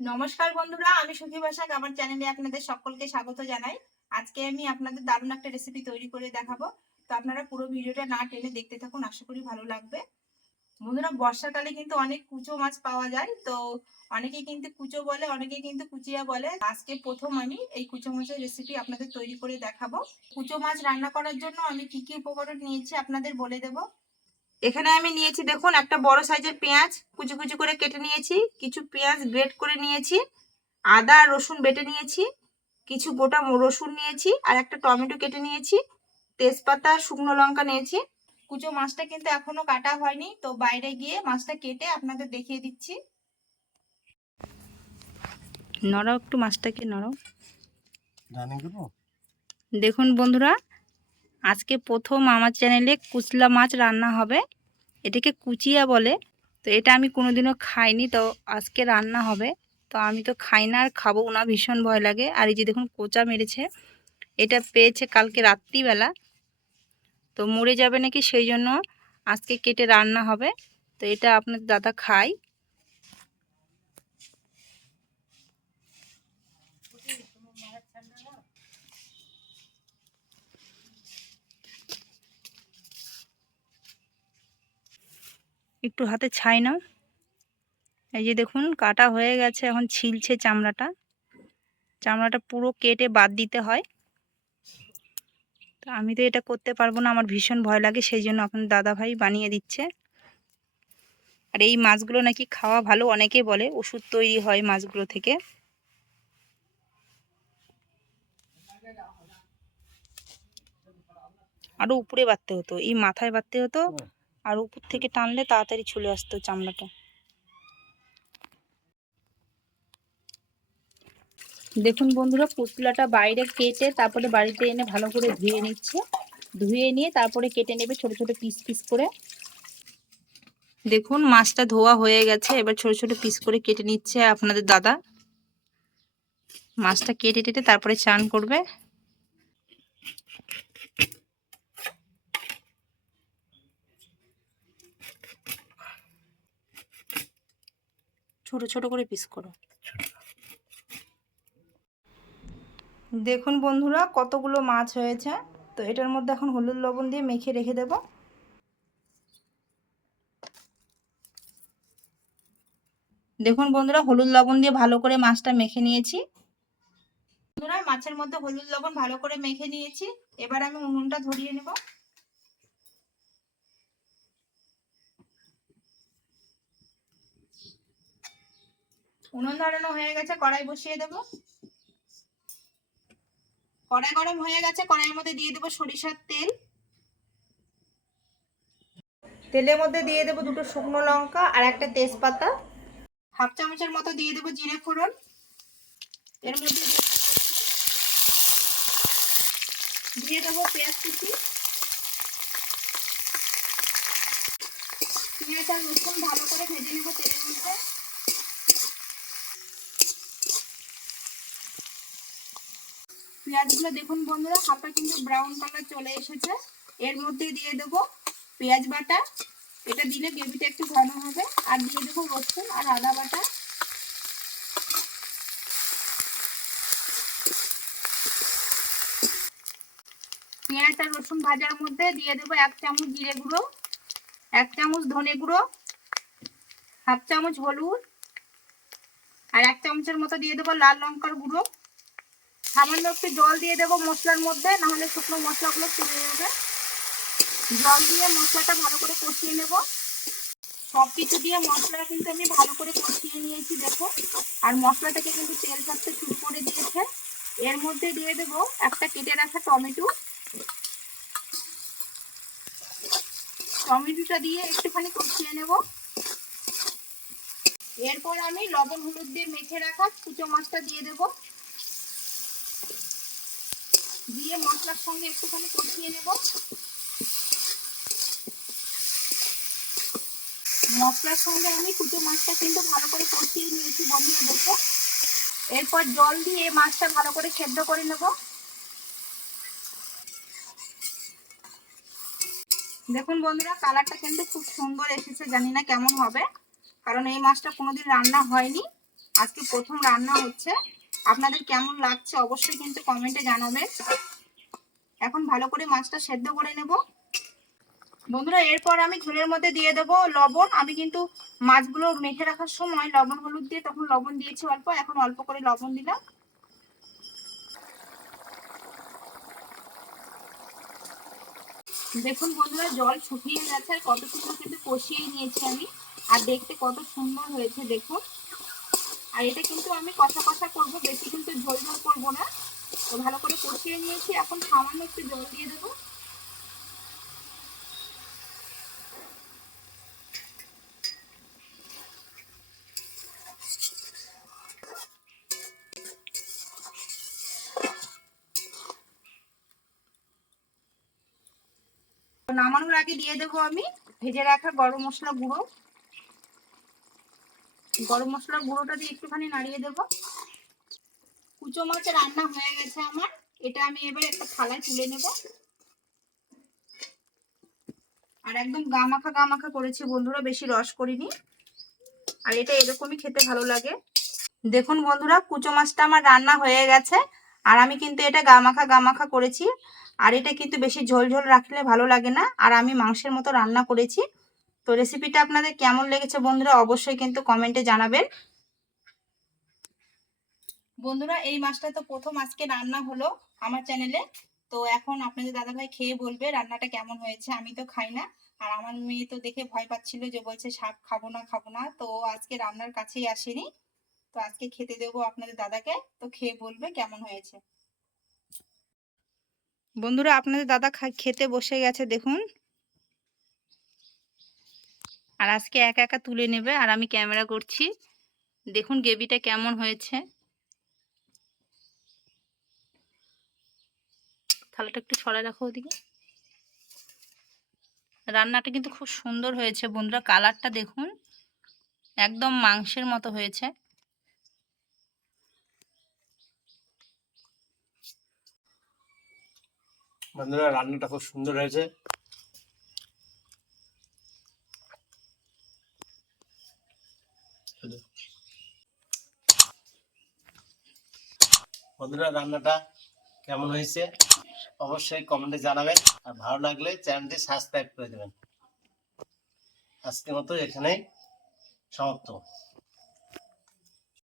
নমস্কার বন্ধুরা, আমি সুখী বসাক, আমার চ্যানেলে আপনাদের সকলকে স্বাগত জানাই। আজকে আমি আপনাদের দারুণ একটা রেসিপি তৈরি করে দেখাবো। তো আপনারা পুরো ভিডিওটা না টেনে দেখতে থাকুন, আশা করি ভালো লাগবে। বন্ধুরা, বর্ষাকালে কিন্তু অনেক কুচো মাছ পাওয়া যায়, তো অনেকে কিন্তু কুচো বলে, অনেকে কিন্তু কুচিয়া বলে। আজকে প্রথম আমি এই কুচো মাছের রেসিপি আপনাদের তৈরি করে দেখাবো। কুচো মাছ রান্না করার জন্য আমি কি কি উপকরণ নিয়েছি আপনাদের বলে দেব। এখানে আমি নিয়েছি দেখুন একটা বড় সাইজের পেঁয়াজ কুচি কুচি করে কেটে নিয়েছি কিছু পেঁয়াজ গ্রেট করে নিয়েছি আদা আর রসুন বেটে নিয়েছি কিছু গোটা রসুন নিয়েছি আর একটা টমেটো কেটে নিয়েছি তেজপাতা শুকনো লঙ্কা নিয়েছি। কুচো মাছটা কিন্তু এখনও কাটা হয়নি তো বাইরে গিয়ে মাছটা কেটে আপনাদের দেখিয়ে দিচ্ছি। নড়াও একটু মাছটাকে নড়াও। দেখুন বন্ধুরা আজকে প্রথম আমার চ্যানেলে কুচলা মাছ রান্না হবে। এটাকে কুচিয়া বলে। তো এটা আমি কোনোদিনও খাইনি, তো আজকে রান্না হবে। তো আমি তো খাই না আর খাব না, ভীষণ ভয় লাগে। আর এই যে দেখুন, কোচা মেরেছে। এটা পেয়েছে কালকে রাত্রিবেলা। তো মরে যাবে নাকি সেই জন্য আজকে কেটে রান্না হবে। তো এটা আপনার দাদা খায়। একটু হাতে ছাই নাও। এই যে দেখুন, কাটা হয়ে গেছে এখন ছিলছে চামড়াটা। চামড়াটা পুরো কেটে বাদ দিতে হয়। তো আমি তো এটা করতে পারব না, আমার ভীষণ ভয় লাগে, সেই জন্য আপনার দাদা ভাই বানিয়ে দিচ্ছে। আর এই মাছগুলো নাকি খাওয়া ভালো, অনেকে বলে ওষুধ তৈরি হয় মাছগুলো থেকে। আরও উপরে বাঁধতে হতো, এই মাথায় বাঁধতে হতো। আর উপর থেকে টানলে তাড়াতাড়ি চলে আসতো চামড়াটা। দেখুন বন্ধুরা, পুতলাটা বাইরে কেটে তারপরে বাড়িতে এনে ভালো করে ধুয়ে নিচ্ছে। ধুয়ে নিয়ে তারপরে কেটে নেবে ছোট ছোট পিস পিস করে। দেখুন মাছটা ধোয়া হয়ে গেছে, এবার ছোট ছোট পিস করে কেটে নিচ্ছে আপনাদের দাদা। মাছটা কেটে টেটে তারপরে চান করবে। ছোট ছোট করে পিস করো। দেখুন বন্ধুরা কতগুলো মাছ হয়েছে। তো এটার মধ্যে এখন হলুদ লবণ দিয়ে মেখে রেখে দেব। দেখুন বন্ধুরা হলুদ লবণ দিয়ে ভালো করে মাছটা মেখে নিয়েছি। বন্ধুরা মাছের মধ্যে হলুদ লবণ ভালো করে মেখে নিয়েছি। এবার আমি উনুনটা ধরিয়ে নেব। উনুন ধরানো হয়ে গেছে, কড়াই বসিয়ে দেব। কড়াই গরম হয়ে গেছে, কড়াইয়ের মধ্যে দিয়ে দেবো সরিষার তেল। তেলের মধ্যে দিয়ে দেবো দুটো শুকনো লঙ্কা আর একটা তেজপাতা। হাফ চামচের মতো দিয়ে দেবো জিরে ফোড়ন। এর মধ্যে দিয়ে দেবো পেঁয়াজ কুচি। পেঁয়াজ আর রসুন ভালো করে ভেজে নেব তেলের মধ্যে। পেঁয়াজগুলো দেখুন বন্ধুরা হালকা কিন্তু ব্রাউন কালার চলে এসেছে। এর মধ্যে দিয়ে দেবো পেঁয়াজ বাটা। এটা দিলে গ্রেভিটা একটু ঘন হবে। আর দিয়ে দেবো রসুন আর আদা বাটা। পেঁয়াজ আর রসুন ভাজার মধ্যে দিয়ে দেবো এক চামচ জিরে গুঁড়ো, এক চামচ ধনে গুঁড়ো, হাফ চামচ হলুদ, আর এক চামচের মতো দিয়ে দেবো লাল লঙ্কার গুঁড়ো। সামান্য একটু জল দিয়ে দেবো মশলার মধ্যে, নাহলে শুকনো মশলাগুলো চলে যাবে। জল দিয়ে মশলাটা ভালো করে কষিয়ে নেব। সব কিছু দিয়ে মশলা কিন্তু আমি ভালো করে কষিয়ে নিয়েছি, দেখো। আর মশলাটাকে কিন্তু তেল ছাড়তে শুরু করে দিয়েছে। এর মধ্যে দিয়ে দেবো একটা কেটে রাখা টমেটো। টমেটোটা দিয়ে একটুখানি কষিয়ে নেব। এরপর আমি লবণ হলুদ দিয়ে মেখে রাখা কুচো মাছটা দিয়ে দেবো। দিয়ে মশলার সঙ্গে একটুখানি কষিয়ে নেব। মশলার সঙ্গে আমি কুচো মাছটা কিন্তু ভালো করে কষিয়ে নিয়েছি বন্ধুরা, দেখো। এরপর জল দিয়ে মাছটা ভালো করে সেদ্ধ করে নেব। দেখুন বন্ধুরা, কালারটা কিন্তু খুব সুন্দর এসেছে, জানি না কেমন হবে, কারণ এই মাছটা কোনোদিন রান্না হয়নি। আজকে প্রথম রান্না হচ্ছে। আপনাদের কেমন লাগছে অবশ্যই কিন্তু কমেন্টে জানাবেন। এখন ভালো করে মাছটা সেদ্ধ করে নেব। বন্ধুরা, এরপর আমি ঝোলের মধ্যে দিয়ে দেবো লবণ। আমি কিন্তু মাছগুলো মেখে রাখার সময় লবণ, হলুদ দিয়ে তখন লবণ দিয়েছি অল্প। এখন অল্প করে লবণ দিলাম। দেখুন বন্ধুরা, জল শুকিয়ে গেছে। আর কত কতটুকু কিন্তু কষিয়ে নিয়েছি আমি। আর দেখতে কত সুন্দর হয়েছে, দেখুন। আর এটা কিন্তু আমি কষা কষা করব, বেশি কিন্তু ঝোল ঝোল করব না। তো ভালো করে কষিয়ে নিয়েছি। এখন সামান্য একটু জল দিয়ে দেবো। নামানোর আগে দিয়ে দেবো আমি ভেজে রাখা গরম মশলা গুঁড়ো। গরম মশলার গুঁড়োটা দিয়ে একটুখানি নাড়িয়ে দেবো। কুচো মাছের রান্না হয়ে গেছে আমার। এটা আমি এবার একটা থালায় তুলে নেব। আর একদম গামাখা গামাখা করেছি বন্ধুরা, বেশি রস করিনি। আর এটা এরকমই খেতে ভালো লাগে। দেখুন বন্ধুরা, কুচো মাছটা আমার রান্না হয়ে গেছে। আর আমি কিন্তু এটা গামাখা গামাখা করেছি। আর এটা কিন্তু বেশি ঝোল ঝোল রাখলে ভালো লাগে না। আর আমি মাংসের মতো রান্না করেছি। তো রেসিপিটা আপনাদের কেমন লেগেছে বন্ধুরা, অবশ্যই কিন্তু কমেন্টে জানাবেন। বন্ধুরা, এই মাছটা তো প্রথম আজকে রান্না হলো আমার চ্যানেলে তো এখন আপনাদের দাদাভাই খেয়ে বলবে রান্নাটা কেমন হয়েছে, আমি তো খাই না। আর আমার মেয়ে তো দেখে ভয় পাচ্ছিল যে বলছে শাক খাব না খাব না। তো আজকে রান্নার কাছেই আসেনি। তো আজকে খেতে দেবো আপনাদের দাদাকে, তো খেয়ে বলবে কেমন হয়েছে। বন্ধুরা, আপনাদের দাদা খেতে বসে গেছে, দেখুন। আর আজকে একা একা তুলে নেবে, আর আমি ক্যামেরা করছি। দেখুন, গ্রেভিটা কেমন হয়েছে। থালাটা একটু ছড়ায় রাখো ওদিকে। রান্নাটা কিন্তু খুব সুন্দর হয়েছে বন্ধুরা, কালারটা দেখুন, একদম মাংসের মতো হয়েছে। বন্ধুরা, রান্নাটা খুব সুন্দর হয়েছে। বন্ধুরা, রান্নাটা কেমন হয়েছে? অবশ্যই কমেন্টে জানাবেন। আর ভালো লাগলে চ্যানেলটি সাবস্ক্রাইব করে দেবেন। আজকের মতো এখানেই সমাপ্ত।